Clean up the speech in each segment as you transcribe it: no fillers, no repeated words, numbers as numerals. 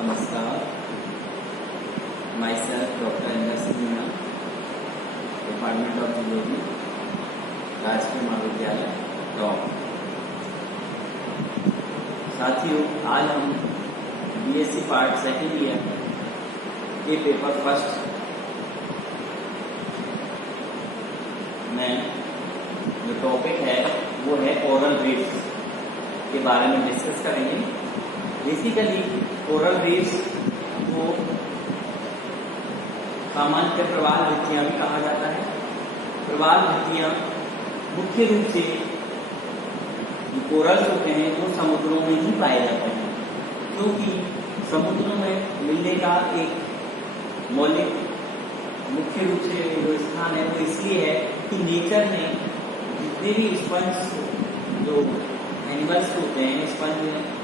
नमस्कार, myself Dr. Indra Meena, department of zoology, राजकीय महाविद्यालय टॉप। साथियों, आज हम बीएससी पार्ट सेकेंड ईयर के पेपर फर्स्ट में जो टॉपिक है वो है ओरल रीड्स के बारे में डिस्कस करेंगे। बेसिकली ओरल रीड्स को सामान्य प्रवाल भित्तियां भी कहा जाता है। प्रवाल भित्तियां मुख्य रूप से कोरल्स होते हैं वो समुद्रों में ही पाए जाते हैं, क्योंकि समुद्रों में मिलने का एक मौलिक मुख्य रूप से जो स्थान है वो इसलिए है कि नेचर ने जितने भी स्पंज जो एनिमल्स होते हैं, स्पंज में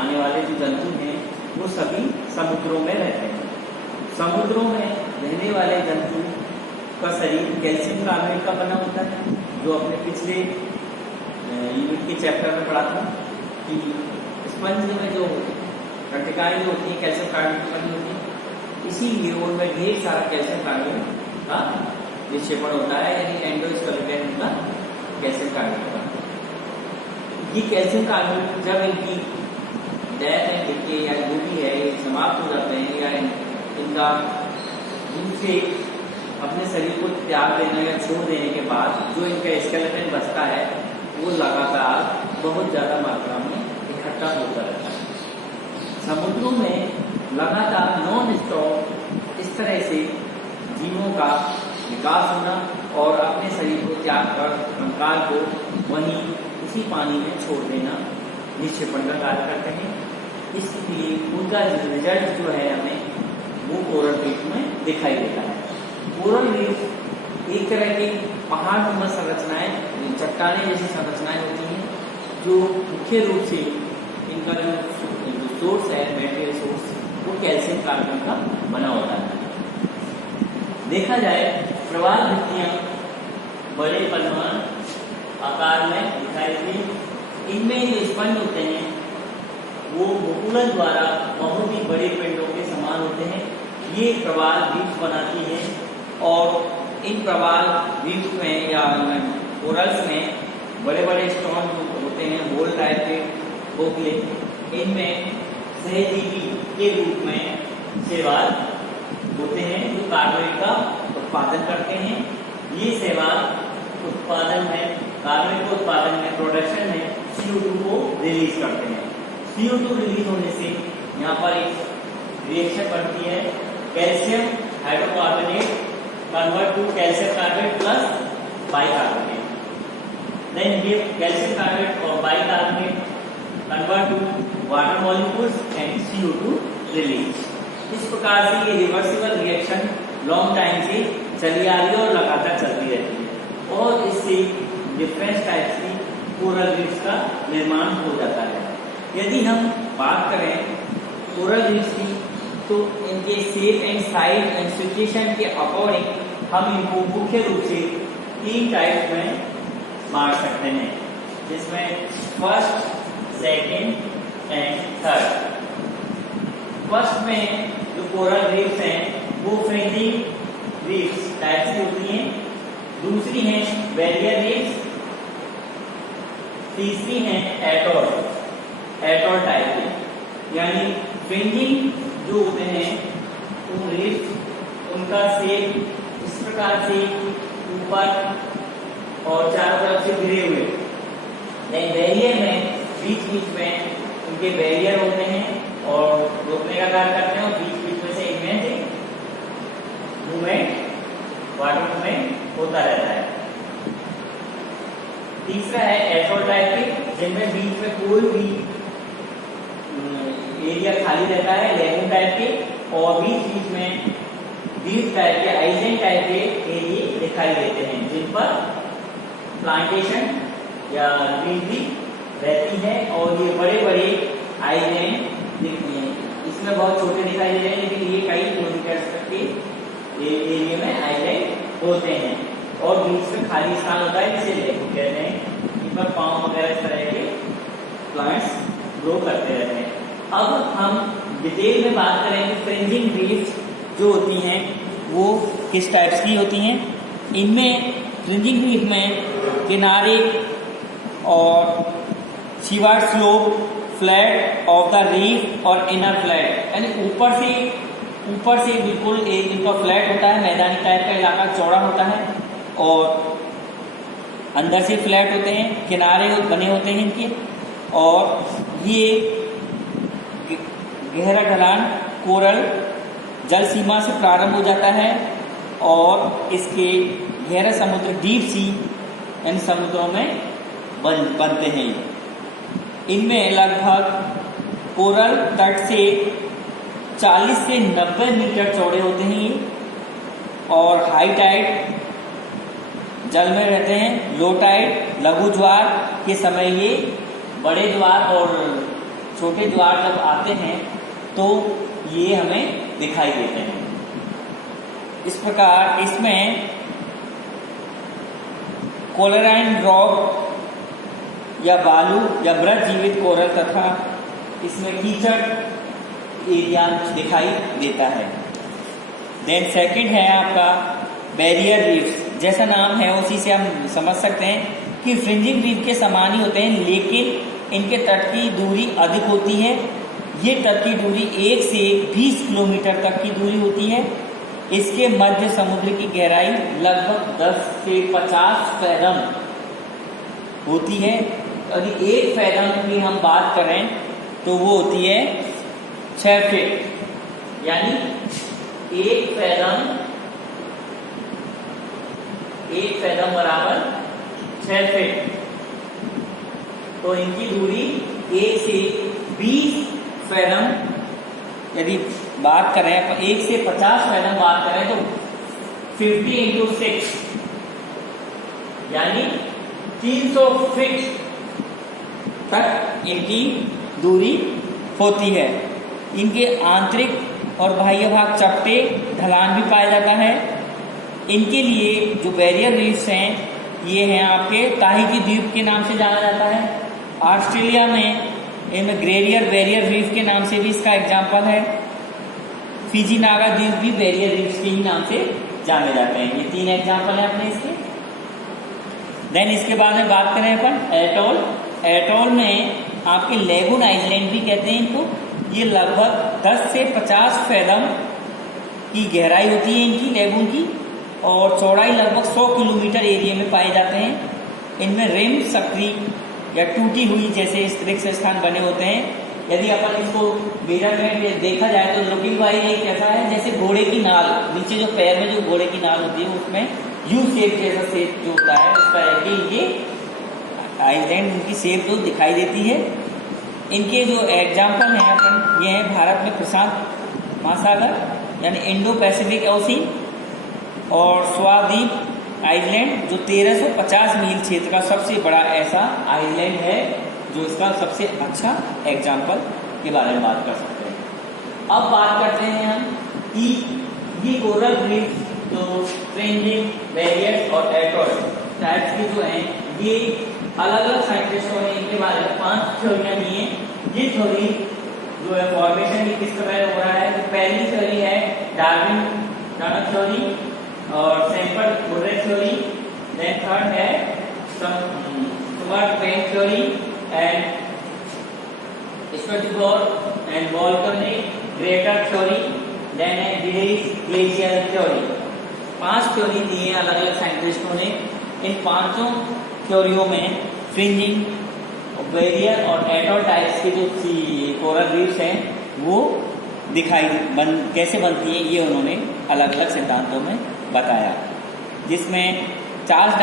आने वाले जो जंतु हैं वो सभी समुद्रों में रहते हैं। समुद्रों में रहने वाले जंतु का शरीर कैल्शियम कार्बोनेट का बना होता है, जो अपने पिछले यूनिट के चैप्टर में पढ़ा था कि स्पंज में जो कटिकाएं जो होती हैं कैल्शियम कार्बोनेट की बनी होती है, इसीलिए उनमें ढेर सारा कैल्शियम कार्बोनेट का निक्षेपण होता है, यानी एंडोस्केलेटन का कैल्शियम कार्बोनेट का। ये कैल्शियम कार्बोनेट जब इनकी डेथ है देखिए या जो भी है समाप्त हो जाते हैं या इनका दूसरे अपने शरीर को त्याग देने या छोड़ देने के बाद जो इनका स्केलेटन बचता है वो लगातार बहुत ज़्यादा मात्रा में इकट्ठा होता रहता है। समुद्रों में लगातार नॉन स्टॉप इस तरह से जीवों का विकास होना और अपने शरीर को त्याग कर कंकाल को वहीं उसी पानी में छोड़ देना निक्षेपण का कार्य करते हैं। इसलिए उनका रिजल्ट जो है हमें वो कोरल रीफ में दिखाई देता है। कोरल रीफ एक तरह की पहाड़ नुमा संरचनाएं, चट्टानें जैसी संरचनाएं होती हैं, जो मुख्य रूप से इनका जो सोर्स है, मेटेरियल सोर्स, वो कैल्शियम कार्बोनेट का बना होता है। देखा जाए प्रवाल भित्तियां बड़े परिमाण आकार में दिखाई देती। इनमें जो स्पंज होते हैं वो मुकुलन द्वारा बहुत ही बड़े पिंडों के समान होते हैं। ये प्रवाल द्वीप बनाती है और इन प्रवाल द्वीप में या कोरल्स में बड़े बड़े स्टोन होते हैं, होल टाइप के खोखले, इनमें सहजीवी के रूप में शैवाल होते हैं जो कार्बोनेट का उत्पादन करते हैं। ये शैवाल उत्पादन में कार्बोनेट के उत्पादन में प्रोडक्शन में CO2 को रिलीज करते हैं। CO2 रिलीज होने से यहाँ पर एक रिएक्शन बनती है, calcium hydrocarbonate convert to calcium carbonate plus bicarbonate, then ये कैल्शियम कार्बोनेट और bicarbonate convert to water molecules and CO2 release. इस प्रकार से ये रिवर्सिबल रिएक्शन लॉन्ग टाइम से चली आ रही है और लगातार चलती रहती है और इससे डिफरेंट टाइप्स की कोरल रीफ्स का निर्माण हो जाता है। यदि हम बात करें कोरल रीफ्स की, तो इनके shape and size and situation के अकॉर्डिंग हम इनको मुख्य रूप से 3 टाइप में बांट सकते हैं, जिसमें first, second and third. First में जो कोरल रीफ्स हैं वो फ्रिंजिंग रीफ्स टाइप की होती हैं, दूसरी है बैरियर रीफ्स, तीसरी है एटोल टाइप की। यानी फ्रिंजिंग जो होते हैं उन रीफ्स, उनका शेप इस प्रकार से ऊपर और चारों तरफ से घिरे हुए। बैरियर में बीच बीच में उनके बैरियर होते हैं और रोकने का कार्य करते हैं और बीच बीच में से इनमें मूवमेंट, वाटर मूवमेंट होता रहता है। तीसरा है एटोल टाइप के, जिनमें बीच में कोई भी एरिया खाली रहता है, लेगून टाइप के, और बीच बीच में द्वीप टाइप के, आइलैंड टाइप के एरिया दिखाई देते हैं, जिन पर प्लांटेशन या ग्रीनरी रहती है और ये बड़े बड़े आइलैंड दिखते हैं। इसमें बहुत छोटे दिखाई दे रहे हैं, लेकिन ये कई किलोमीटर तक के एरिया में आइलैंड होते हैं और बीच में खाली स्थान होता है जिसे लेगून कहते हैं। इन पाम वगैरह इस तरह के प्लांट्स ग्रो करते रहते हैं। अब हम डिटेल में बात करें तो फ्रिंजिंग रीफ्स जो होती हैं वो किस टाइप्स की होती हैं। इनमें फ्रिंजिंग रीफ में किनारे और seaward slope, flat of the reef और इनर फ्लैट, यानी ऊपर से बिल्कुल एक इनका फ्लैट होता है, मैदानी टाइप का इलाका चौड़ा होता है, और अंदर से फ्लैट होते हैं, किनारे बने होते हैं इनके, और ये गहरा ढलान कोरल जल सीमा से प्रारंभ हो जाता है और इसके गहरा समुद्र डीप सी यानी समुद्रों में बनते हैं। इनमें लगभग कोरल तट से 40 से 90 मीटर चौड़े होते हैं ये, और हाई टाइड जल में रहते हैं। लो टाइड लघु ज्वार के समय ये बड़े ज्वार और छोटे ज्वार जब आते हैं तो ये हमें दिखाई देते हैं। इस प्रकार इसमें कोरलाइन रॉक या बालू या मृत जीवित कोरल तथा इसमें कीचड़ एरिया दिखाई देता है। देन सेकंड है आपका बैरियर रीफ्स। जैसा नाम है उसी से हम समझ सकते हैं कि फ्रिंजिंग रीफ के समान ही होते हैं, लेकिन इनके तट की दूरी अधिक होती है। ये तट की दूरी 1 से 20 किलोमीटर तक की दूरी होती है। इसके मध्य समुद्र की गहराई लगभग 10 से 50 फैथम होती है। यदि 1 फैथम की हम बात करें तो वो होती है 6 फीट, यानी 1 फैथम बराबर 6 फीट। तो इनकी दूरी 1 से 20 फैथम यदि बात करें, 1 से 50 फैथम बात करें तो 50 इंटू 6 यानी 300 फीट तक इनकी दूरी होती है। इनके आंतरिक और बाह्य भाग चपटे ढलान भी पाया जाता है। इनके लिए जो बैरियर रीफ्स हैं ये हैं आपके ताहिती द्वीप के नाम से जाना जाता है। ऑस्ट्रेलिया में इनमें ग्रेवियर बैरियर रीफ के नाम से भी इसका एग्जाम्पल है। फिजी नागा द्वीप भी बैरियर रीफ्स के ही नाम से जाने जाते हैं। ये 3 एग्जाम्पल हैं अपने इसके। देन इसके बाद में बात करें अपन एटोल। एटोल में आपके लेगून आइलैंड भी कहते हैं इनको। ये लगभग 10 से 50 फैथम की गहराई होती है इनकी लेगून की, और चौड़ाई लगभग 100 किलोमीटर एरिया में पाए जाते हैं। इनमें रिम सक्रिय या टूटी हुई जैसे इस तरह से स्थान बने होते हैं। यदि अपन इसको मिरर में देखा जाए तो लुकिंग वाइज ये कैसा है, जैसे घोड़े की नाल, नीचे जो पैर में जो घोड़े की नाल होती है उसमें यू शेप जैसा शेप जो होता है उसका है ये आइलैंड, उनकी शेप जो दिखाई देती है। इनके जो एग्जाम्पल हैं अपन ये हैं भारत में प्रशांत महासागर यानी इंडो पैसिफिक ओशन, और स्वाद्वीप आइलैंड जो 1350 मील क्षेत्र का सबसे बड़ा ऐसा आइलैंड है जो इसका सबसे अच्छा एग्जाम्पल के बारे में बात कर सकते हैं। अब बात करते हैं हम कि ये कोरल रीफ जो फ्रिंजिंग, बैरियर्स और एटोल टाइप्स के जो हैं ये अलग अलग साइंटिस्टों ने इनके बारे में 5 थ्योरियां दी हैं। ये थ्योरी जो है फॉर्मेशन की किस तरह हो रहा है, तो पहली थ्योरी है डार्विन थ्योरी और सैंपल मुर्रे थ्योरी। देन थर्ड है स्टुअर्ट वेन थ्योरी एंड स्ट्रेटिफोर and volcanic crater theory. Then है डिडेस ग्लेशियर थ्योरी। 5 थ्योरी दी है अलग अलग साइंटिस्टों ने। इन 5 थ्योरियों में फ्रिंजिंग, बैरियर और एटोल टाइप्स के जो कोरल रीफ्स हैं वो कैसे बनती है ये उन्होंने अलग अलग सिद्धांतों में बताया, जिसमें Charles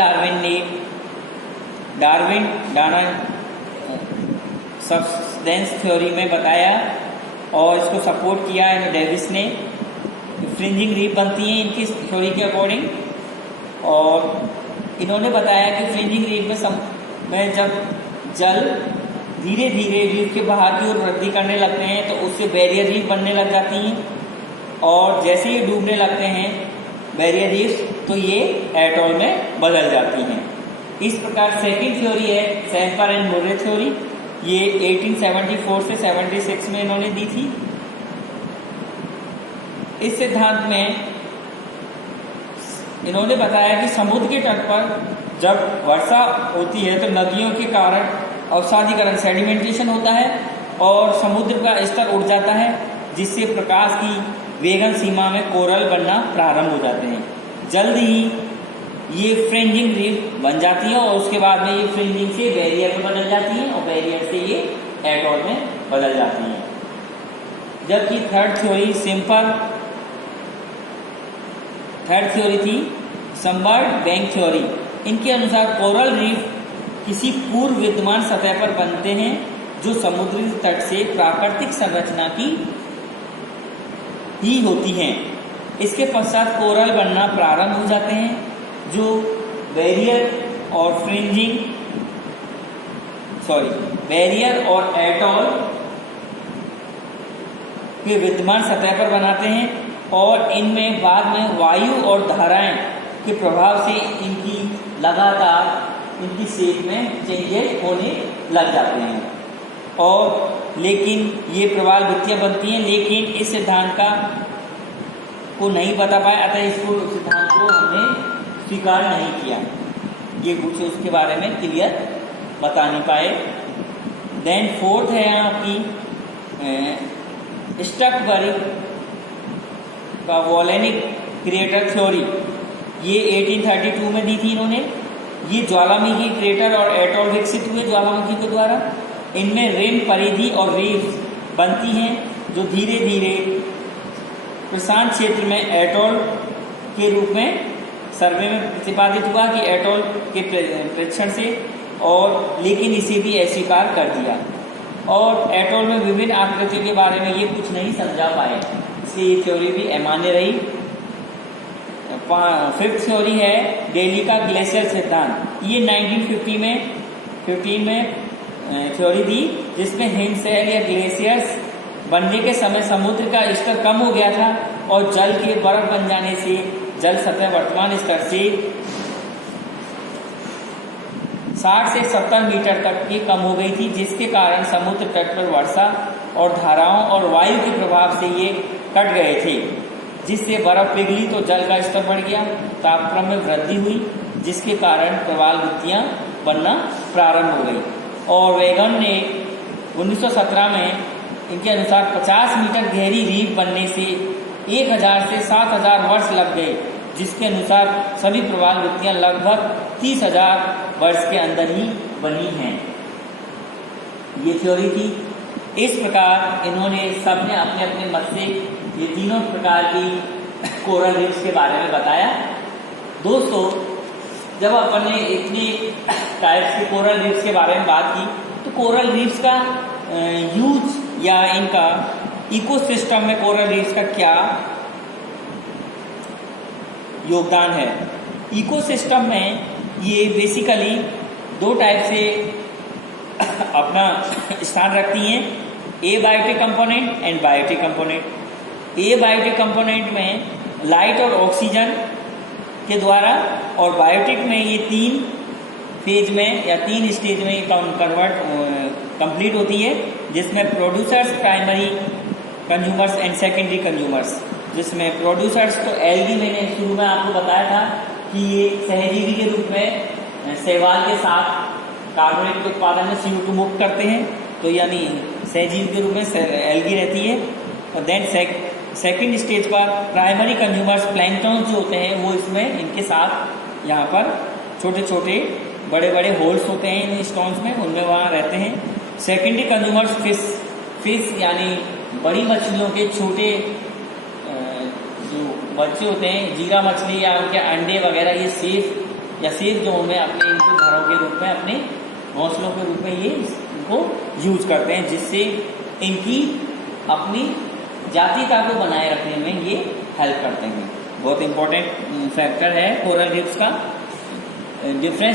Darwin Dana substance theory में बताया और इसको सपोर्ट किया इन डेविस ने। फ्रिंजिंग रीफ बनती हैं इनकी थ्योरी के अकॉर्डिंग, और इन्होंने बताया कि फ्रिंजिंग रीफ में जब जल धीरे धीरे रीफ के बाहर की ओर वृद्धि करने लगते हैं तो उससे बैरियर रीफ बनने लग जाती हैं, और जैसे ही डूबने लगते हैं बैरियर रीफ तो ये एटोल में बदल जाती हैं। इस प्रकार सेकंड थ्योरी है सैंपर एंड मुर्रे थ्योरी। ये 1874 से 76 में इन्होंने दी थी। इस सिद्धांत में इन्होंने बताया कि समुद्र के तट पर जब वर्षा होती है तो नदियों के कारण अवसादीकरण सेडिमेंटेशन होता है और समुद्र का स्तर उठ जाता है, जिससे प्रकाश की वेगन सीमा में कोरल बनना प्रारंभ हो जाते हैं। जल्द ही ये फ्रिंजिंग रीफ बन जाती है और उसके बाद में ये फ्रिंजिंग से बैरियर में बदल जाती है और बैरियर से ये एटॉल में बदल जाती है। जबकि थर्ड थ्योरी थी समबर्ड बैंक थ्योरी। इनके अनुसार कोरल रीफ किसी पूर्व विद्यमान सतह पर बनते हैं जो समुद्री तट से प्राकृतिक संरचना की ही होती हैं। इसके पश्चात कोरल बनना प्रारंभ हो जाते हैं जो बैरियर और एटॉल के विद्यमान सतह पर बनाते हैं और इनमें बाद में वायु और धाराएं के प्रभाव से इनकी लगातार इनकी शेप में चेंजेस होने लग जाते हैं और लेकिन ये प्रवाल भित्तियां बनती हैं, लेकिन इस सिद्धांत को नहीं बता पाए, अतः इसको सिद्धांत को हमने स्वीकार नहीं किया। ये कुछ उसके बारे में क्लियर बता नहीं पाए। देन फोर्थ है आपकी स्टकबरी का वॉलेनिक क्रिएटर थ्योरी। ये 1832 में दी थी इन्होंने। ये ज्वालामुखी क्रेटर और एटॉल विकसित हुए ज्वालामुखी के द्वारा। इनमें रिम परिधि और वेव्स बनती हैं जो धीरे धीरे प्रशांत क्षेत्र में एटॉल के रूप में सर्वे में प्रतिपादित हुआ कि एटॉल के प्रेक्षण से, और लेकिन इसे भी अस्वीकार कर दिया और एटॉल में विभिन्न आकृतियों के बारे में ये कुछ नहीं समझा पाए, इसलिए ये थ्योरी भी अमान्य रही। फिफ्थ थ्योरी है दिल्ली का ग्लेशियर सिद्धांत। ये 1915 में थ्योरी दी, जिसमें हिमशैल या ग्लेशियर्स बनने के समय समुद्र का स्तर कम हो गया था और जल के बर्फ बन जाने से जल सतह वर्तमान स्तर से 60 से 70 मीटर तक की कम हो गई थी, जिसके कारण समुद्र तट पर वर्षा और धाराओं और वायु के प्रभाव से ये कट गए थे, जिससे बर्फ पिघली तो जल का स्तर बढ़ गया, तापक्रम में वृद्धि हुई, जिसके कारण प्रवाल भित्तियां बनना प्रारंभ हो गई। और वेगन ने 1917 में इनके अनुसार 50 मीटर गहरी रीफ बनने से 1000 से 7000 वर्ष लग गए, जिसके अनुसार सभी प्रवाल भित्तियां लगभग 30,000 वर्ष के अंदर ही बनी हैं। ये थ्योरी थी। इस प्रकार इन्होंने सबने अपने अपने मत से ये तीनों प्रकार की कोरल रीफ्स के बारे में बताया। दोस्तों, जब अपन ने इतनी टाइप्स के कोरल रीफ्स के बारे में बात की, तो कोरल रीफ्स का यूज या इनका इकोसिस्टम में कोरल रीफ्स का क्या योगदान है। इकोसिस्टम में ये बेसिकली दो टाइप से अपना स्थान रखती हैं, abiotic component and biotic component. Abiotic component में लाइट और ऑक्सीजन के द्वारा, और बायोटिक में ये 3 फेज में या 3 स्टेज में कंप्लीट होती है, जिसमें producers, primary consumers and secondary consumers. जिसमें प्रोड्यूसर्स तो एल्गी, मैंने शुरू में आपको बताया था कि ये सहजीवी के रूप में शैवाल के साथ कार्बोनेट के उत्पादन में CO2 मुक्त करते हैं, तो यानी सहजीवी के रूप में एल्गी रहती है। और देन सेकंड स्टेज पर प्राइमरी कंज्यूमर्स प्लैंक्टन जो होते हैं, वो इसमें इनके साथ यहाँ पर छोटे छोटे बड़े बड़े होल्स होते हैं इन स्टोन्स में, उनमें वहाँ रहते हैं। सेकेंडरी कंज्यूमर्स फिश यानी बड़ी मछलियों के छोटे जो बच्चे होते हैं, जीरा मछली या उनके अंडे वगैरह, ये सेफ जोन में अपने इनको घरों के रूप में, अपने घोंसलों के रूप में ये इनको यूज करते हैं, जिससे इनकी अपनी जातीयता को बनाए रखने में ये हेल्प करते हैं। बहुत इंपॉर्टेंट फैक्टर है कोरल रीफ्स का। डिफरेंस